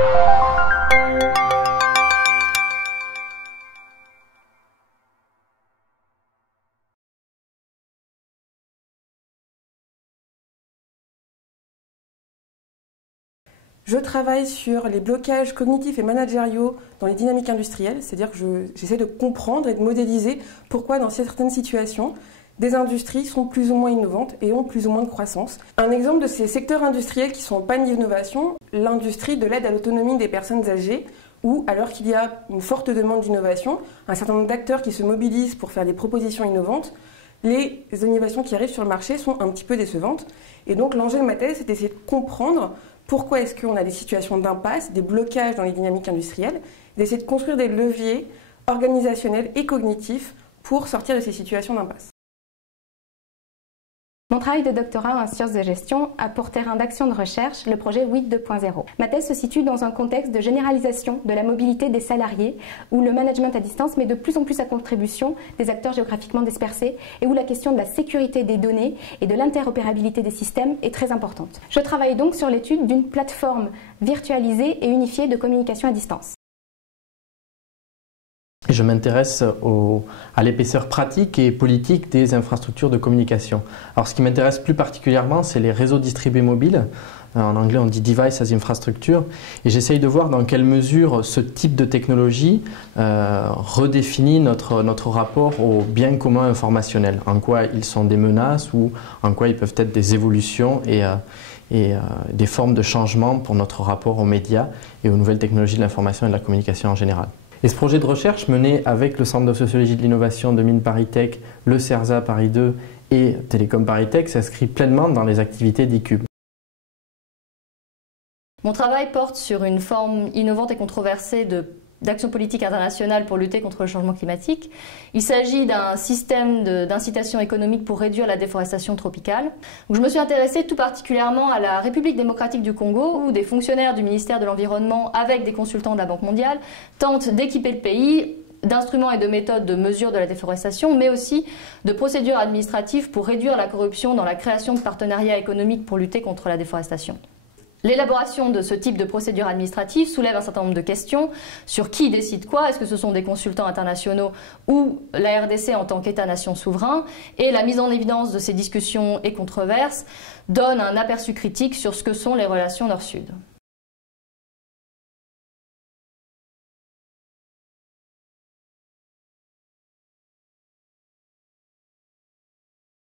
Je travaille sur les blocages cognitifs et managériaux dans les dynamiques industrielles, c'est-à-dire que j'essaie de comprendre et de modéliser pourquoi dans certaines situations, des industries sont plus ou moins innovantes et ont plus ou moins de croissance. Un exemple de ces secteurs industriels qui sont en panne d'innovation, l'industrie de l'aide à l'autonomie des personnes âgées, où alors qu'il y a une forte demande d'innovation, un certain nombre d'acteurs qui se mobilisent pour faire des propositions innovantes, les innovations qui arrivent sur le marché sont un petit peu décevantes. Et donc l'enjeu de ma thèse, c'est d'essayer de comprendre pourquoi est-ce qu'on a des situations d'impasse, des blocages dans les dynamiques industrielles, d'essayer de construire des leviers organisationnels et cognitifs pour sortir de ces situations d'impasse. Mon travail de doctorat en sciences de gestion a pour terrain d'action de recherche le projet WIT 2.0. Ma thèse se situe dans un contexte de généralisation de la mobilité des salariés, où le management à distance met de plus en plus à contribution des acteurs géographiquement dispersés et où la question de la sécurité des données et de l'interopérabilité des systèmes est très importante. Je travaille donc sur l'étude d'une plateforme virtualisée et unifiée de communication à distance. Je m'intéresse à l'épaisseur pratique et politique des infrastructures de communication. Alors ce qui m'intéresse plus particulièrement, c'est les réseaux distribués mobiles. En anglais, on dit Device as Infrastructure. Et j'essaye de voir dans quelle mesure ce type de technologie redéfinit notre rapport au bien commun informationnel. En quoi ils sont des menaces ou en quoi ils peuvent être des évolutions et des formes de changement pour notre rapport aux médias et aux nouvelles technologies de l'information et de la communication en général. Et ce projet de recherche mené avec le Centre de sociologie de l'innovation de Mines Paris Tech, le CERSA Paris 2 et Télécom Paris Tech s'inscrit pleinement dans les activités d'ICUBE. Mon travail porte sur une forme innovante et controversée d'action politique internationale pour lutter contre le changement climatique. Il s'agit d'un système d'incitation économique pour réduire la déforestation tropicale. Donc je me suis intéressée tout particulièrement à la République démocratique du Congo, où des fonctionnaires du ministère de l'Environnement, avec des consultants de la Banque mondiale, tentent d'équiper le pays d'instruments et de méthodes de mesure de la déforestation, mais aussi de procédures administratives pour réduire la corruption dans la création de partenariats économiques pour lutter contre la déforestation. L'élaboration de ce type de procédure administrative soulève un certain nombre de questions sur qui décide quoi, est-ce que ce sont des consultants internationaux ou la RDC en tant qu'État-nation souverain, et la mise en évidence de ces discussions et controverses donne un aperçu critique sur ce que sont les relations Nord-Sud.